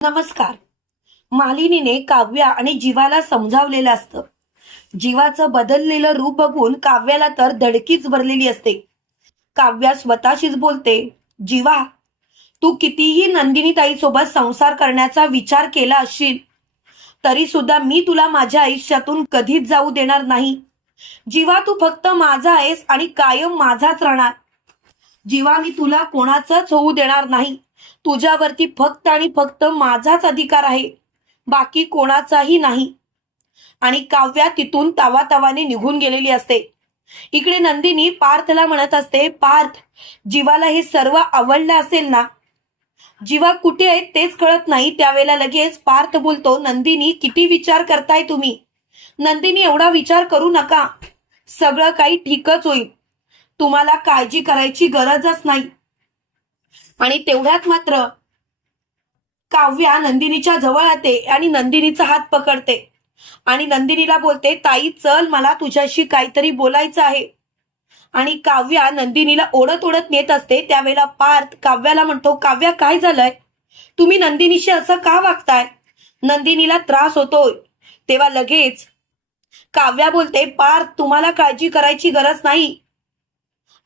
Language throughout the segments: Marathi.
नमस्कार. मालिनीने काव्या आणि जीवाला समजावलेलं असतं. जीवाचं बदललेलं रूप बघून काव्याला तर धडकीच भरलेली असते. काव्या स्वतःशीच बोलते जीवा तू कितीही नंदिनी ताईसोबत संसार करण्याचा विचार केला असशील तरी सुद्धा मी तुला माझ्या आयुष्यातून कधीच जाऊ देणार नाही. जीवा तू फक्त माझा आहेस आणि कायम माझाच राहणार. जीवा मी तुला कोणाचंच होऊ देणार नाही. तुझ्यावरती फक्त आणि फक्त माझाच अधिकार आहे. बाकी कोणाचाही नाही. आणि काव्या तिथून तावातावाने निघून गेलेली असते. इकडे नंदिनी पार्थला म्हणत असते पार्थ जीवाला हे सर्व आवडलं असेल ना? जीवा कुठे आहे तेच कळत नाही. त्यावेळेला लगेच पार्थ बोलतो नंदिनी किती विचार करताय तुम्ही? नंदिनी एवढा विचार करू नका. सगळं काही ठीकच होईल. तुम्हाला काळजी करायची गरजच नाही. आणि तेवढ्यात मात्र काव्या नंदिनीच्या जवळ येते आणि नंदिनीचा हात पकडते. आणि नंदिनीला बोलते ताई चल मला तुझ्याशी काहीतरी बोलायचं आहे. आणि काव्या नंदिनीला ओढत ओढत नेत असते. त्यावेळेला पार्थ काव्याला म्हणतो काव्या काय झालंय? तुम्ही नंदिनीशी असं का वागताय? नंदिनीला त्रास होतोय. तेव्हा लगेच काव्या बोलते पार्थ तुम्हाला काळजी करायची गरज नाही.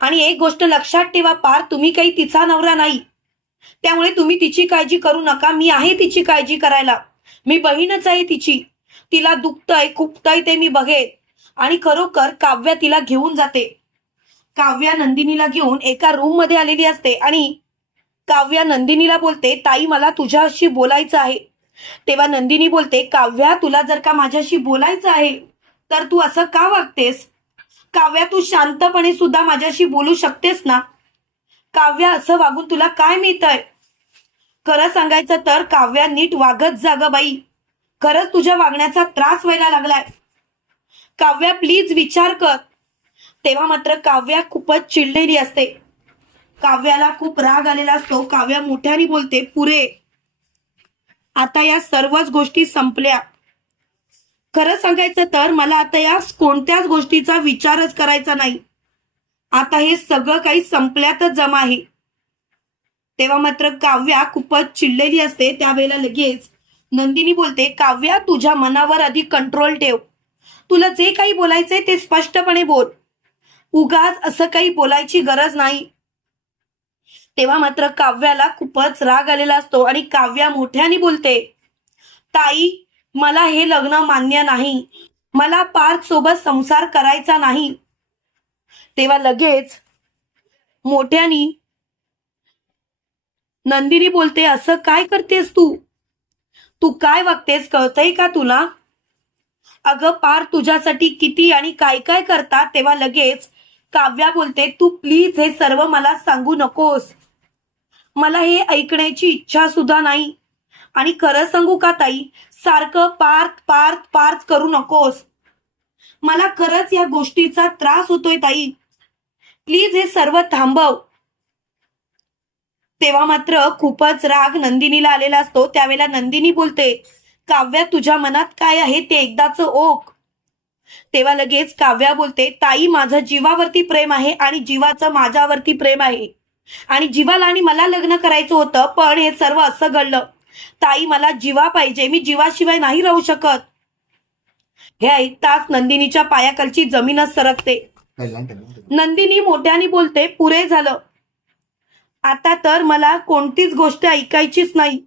आणि एक गोष्ट लक्षात ठेवा पार तुम्ही काही तिचा नवरा नाही. त्यामुळे तुम्ही तिची काळजी करू नका. मी आहे तिची काळजी करायला. मी बहीणच आहे तिची. तिला दुखतंय खुपतंय ते मी बघेन. आणि खरोखर काव्या तिला घेऊन जाते. काव्या नंदिनीला घेऊन एका रूममध्ये आलेली असते आणि काव्या नंदिनीला बोलते ताई मला तुझ्याशी बोलायचं आहे. तेव्हा नंदिनी बोलते काव्या तुला जर का माझ्याशी बोलायचं आहे तर तू असं का वागतेस? काव्या तू शांतपणे सुद्धा माझ्याशी बोलू शकतेस ना? काव्या असं वागून तुला काय मिळतंय? खरं सांगायचं तर काव्या नीट वागत जाग बाई. खरंच तुझ्या वागण्याचा त्रास व्हायला लागलाय. काव्या प्लीज विचार कर. तेव्हा मात्र काव्या खूपच चिडलेली असते. काव्याला खूप राग आलेला असतो. काव्या मोठ्याने बोलते पुरे आता या सर्वच गोष्टी संपल्या. खरं सांगायचं तर मला आता या कोणत्याच गोष्टीचा विचारच करायचा नाही. आता हे सगळं काही संपल्यातच जमा आहे. तेव्हा मात्र काव्या खूपच चिडलेली असते. त्यावेळेला लगेच नंदिनी बोलते काव्या तुझ्या मनावर आधी कंट्रोल ठेव. तुला जे काही बोलायचंय ते स्पष्टपणे बोल. उगाच असं काही बोलायची गरज नाही. तेव्हा मात्र काव्याला खूपच राग आलेला असतो आणि काव्या मोठ्याने बोलते ताई मला हे लग्न मान्य नाही. मला पार्थ सोबत संसार करायचा नाही. तेव्हा लगेच मोठ्यानी नंदिनी बोलते असं काय करतेस तू? तू काय वागतेस? कळतय का तुला? अगं पार तुझ्यासाठी किती आणि काय काय करतात तेव्हा लगेच काव्या बोलते तू प्लीज हे सर्व मला सांगू नकोस. मला हे ऐकण्याची इच्छा सुद्धा नाही. आणि खरं सांगू का ताई? सारखं पार्थ पार्थ पार्थ करू नकोस. मला खरंच या गोष्टीचा त्रास होतोय ताई. प्लीज हे सर्व थांबव. तेव्हा मात्र खूपच राग नंदिनीला आलेला असतो. त्यावेळेला नंदिनी बोलते काव्या तुझ्या मनात काय आहे ते एकदाच ओक. तेव्हा लगेच काव्या बोलते ताई माझं जीवावरती प्रेम आहे आणि जीवाचं माझ्यावरती प्रेम आहे. आणि जीवाला आणि मला लग्न करायचं होतं पण हे सर्व असं घडलं. ताई मला जीवा पाहिजे. मी जीवाशिवाय नाही राहू शकत. हे ऐकताच नंदिनीच्या पायाखालची जमीनच सरकते. नंदिनी मोठ्याने बोलते पुरे झालं. आता तर मला कोणतीच गोष्ट ऐकायचीच नाही.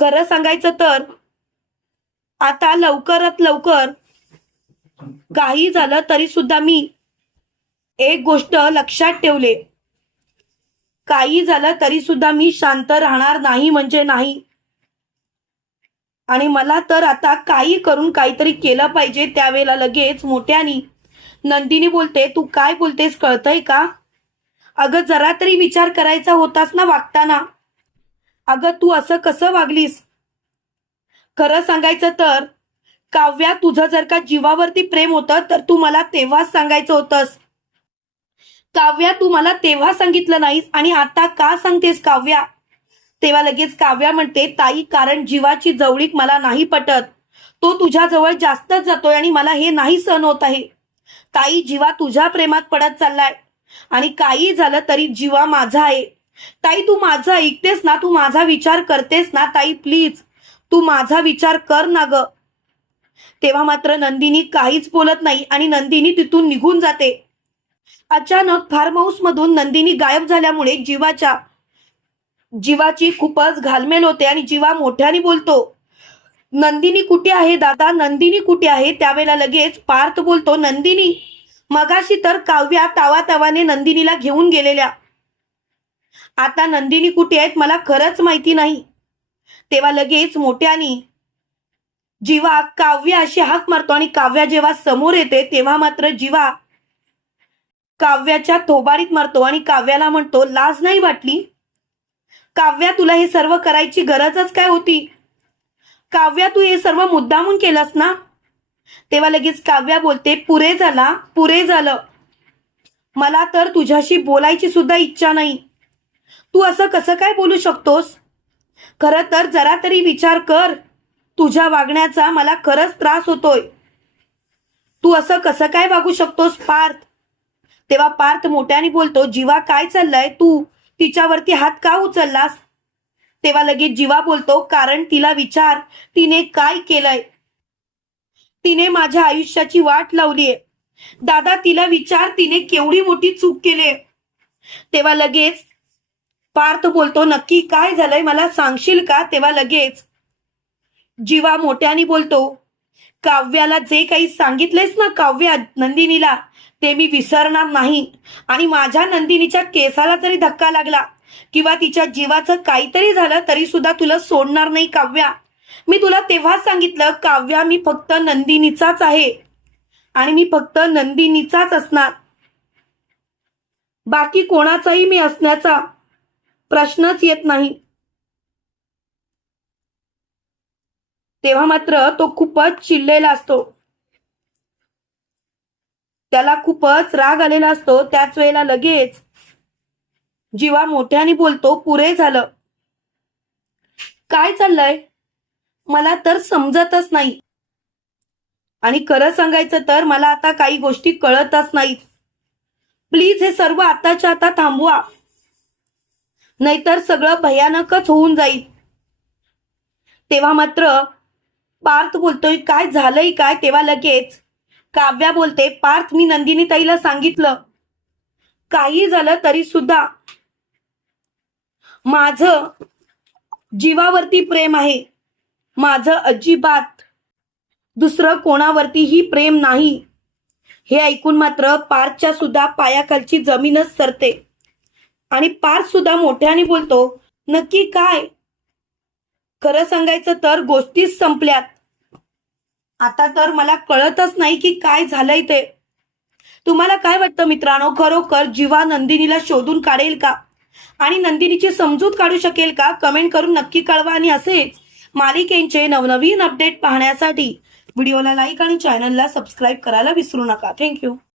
खरं सांगायचं तर आता लवकरात लवकर काही झालं तरी सुद्धा मी एक गोष्ट लक्षात ठेवले. काही झालं तरी सुद्धा मी शांत राहणार नाही म्हणजे नाही. आणि मला तर आता काही करून काहीतरी केलं पाहिजे त्यावेळेला लगेच मोठ्यानी. नंदिनी बोलते तू काय बोलतेस कळतंय का? अगं जरा तरी विचार करायचा होतास ना वागताना. अगं तू असं कसं वागलीस? खरं सांगायचं तर काव्या तुझं जर का जीवावरती प्रेम होतं तर तू मला तेव्हाच सांगायचं होतंस. काव्या तू मला तेव्हा सांगितलं नाहीस आणि आता का सांगतेस काव्या? तेव्हा लगेच काव्या म्हणते ताई कारण जीवाची जवळीक मला नाही पटत. तो तुझ्याजवळ जास्तच जातोय आणि मला हे नाही सहन होत आहे. ताई जीवा तुझ्या प्रेमात पडत चाललाय. आणि काही झालं तरी जीवा माझा आहे. ताई तू माझं ऐकतेस ना तू माझा विचार करतेस ना ताई प्लीज. तू माझा विचार कर ना ग. तेव्हा मात्र नंदिनी काहीच बोलत नाही आणि नंदिनी तिथून निघून जाते. अचानक फार्म हाऊस मधून नंदिनी गायब झाल्यामुळे जीवाच्या जीवाची खूपच घालमेल होते आणि जीवा मोठ्याने बोलतो नंदिनी कुठे आहे दादा? नंदिनी कुठे आहे? त्यावेळेला लगेच पार्थ बोलतो नंदिनी मगाशी तर काव्या तावा तावाने नंदिनीला घेऊन गेलेल्या. आता नंदिनी कुठे आहेत मला खरंच माहिती नाही. तेव्हा लगेच मोठ्यानी जीवा काव्या अशी हाक मारतो आणि काव्या जेव्हा समोर येते तेव्हा मात्र जीवा काव्याच्या थोबाडीत मारतो आणि काव्याला म्हणतो लाज नाही वाटली? काव्या तुला हे सर्व करायची गरजच काय होती? काव्या तू हे सर्व मुद्दामून केलंस ना? तेव्हा लगेच काव्या बोलते पुरे झाला पुरे झालं. मला तर तुझ्याशी बोलायची सुद्धा इच्छा नाही. तू असं कसं काय बोलू शकतोस? खरं तर जरा तरी विचार कर. तुझ्या वागण्याचा मला खरंच त्रास होतोय. तू असं कसं काय वागू शकतोस पार्थ? तेव्हा पार्थ मोठ्याने बोलतो जीवा काय चाललंय तू? तिच्यावरती हात का उचललास? तेव्हा लगेच जीवा बोलतो कारण तिला विचार तिने काय केलंय? तिने माझ्या आयुष्याची वाट लावलीये दादा तिला विचार तिने केवढी मोठी चूक केली तेव्हा लगेच पार्थ बोलतो नक्की काय झालंय? मला सांगशील का? तेव्हा लगेच जीवा मोठ्याने बोलतो काव्याला जे काही सांगितलेस ना काव्या नंदिनीला ते मी विसरणार नाही. आणि माझ्या नंदिनीच्या केसाला जरी धक्का लागला किंवा तिच्या जीवाचं काहीतरी झालं तरी सुद्धा तुला सोडणार नाही काव्या. मी तुला तेव्हाच सांगितलं काव्या मी फक्त नंदिनीचाच आहे. आणि मी फक्त नंदिनीचाच असणार. बाकी कोणाचाही मी असण्याचा प्रश्नच येत नाही. तेव्हा मात्र तो खूपच चिडलेला असतो. त्याला खूपच राग आलेला असतो. त्याच वेळेला लगेच जीवा मोठ्याने बोलतो पुरे झालं. काय चाललंय? मला तर समजतच नाही. आणि खरं सांगायचं तर मला आता काही गोष्टी कळतच नाहीत. प्लीज हे सर्व आताच्या आता थांबवा. नाहीतर सगळं भयानकच होऊन जाईल. तेव्हा मात्र पार्थ बोलतोय काय झालंय काय? तेव्हा लगेच काव्या बोलते पार्थ मी नंदिनी ताईला सांगितलं. काही झालं तरी सुद्धा माझं जीवावरती प्रेम आहे. माझं अजिबात दुसरं कोणावरतीही प्रेम नाही. हे ऐकून मात्र पार्थच्या सुद्धा पायाखालची जमीनच सरते. आणि पार्थ सुद्धा मोठ्याने बोलतो नक्की काय? खरं सांगायचं तर गोष्टीच संपल्यात. आता तर मला कळतच नाही की काय झालंय ते. तुम्हाला काय वाटतं मित्रांनो? खरोखर जीवा नंदिनीला शोधून काढेल का? आणि नंदिनीची समजूत काढू शकेल का? कमेंट करून नक्की कळवा आणि असेच मालिकेंचे नवनवीन अपडेट पाहण्यासाठी व्हिडिओला लाईक आणि चॅनलला सबस्क्राईब करायला विसरू नका. थँक्यू.